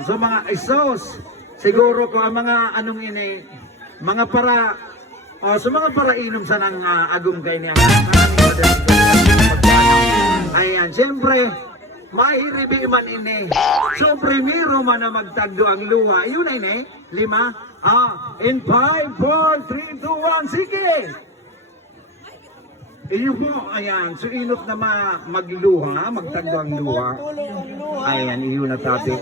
So mga isos, siguro ko ang mga anong ini, mga para, so mga para inom sa nang agum kay niya. Ayan, siyempre, mahiribi man ini. So primero man na magtagdo ang luha. Yun na ini, 5. In 5, 4, 3, 2, 1, sige! Iyo po, ayan, so inot na magluha, magtagdo ang luha. Ayan, iyo na tabi.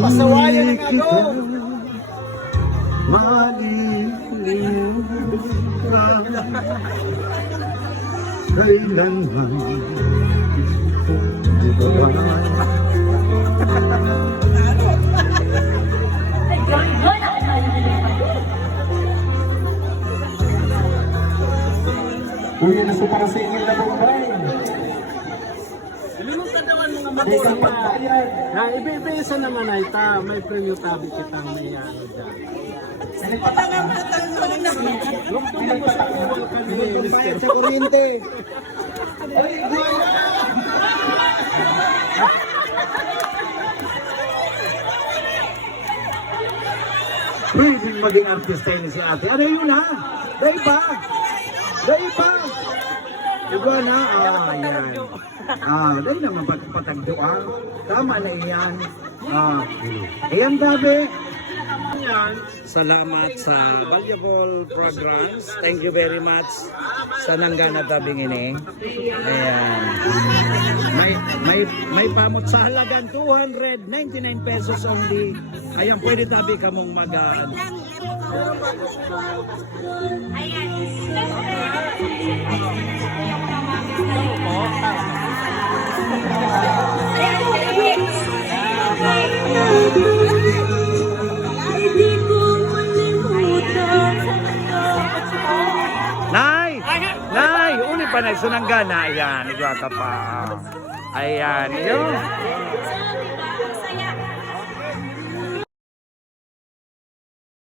Pasawayan ng agong. Kailanman Kuya na para sa inyo na Bombay. Limutan naman mga mabuhay na. Ibibisa naman ay ta, may premyo tabi kitang may ano dyan. bayad sa kuryente. Pwedeng maging artista ni si ate. Ano yun ha? Dahil pa! Dahil pa! Diba na? Ayan. Dahil naman patagduan. Tama na iyan. Ayan, Dabe. Salamat sa valuable programs. Thank you very much sa nanggana tabing ini. Ayan. May pamot sa halagang 299 pesos only. Ayan, pwede tabi ka mong magaan. Nay, uli pa na sunanggana. Ayan, igwata pa. Ayan, yun.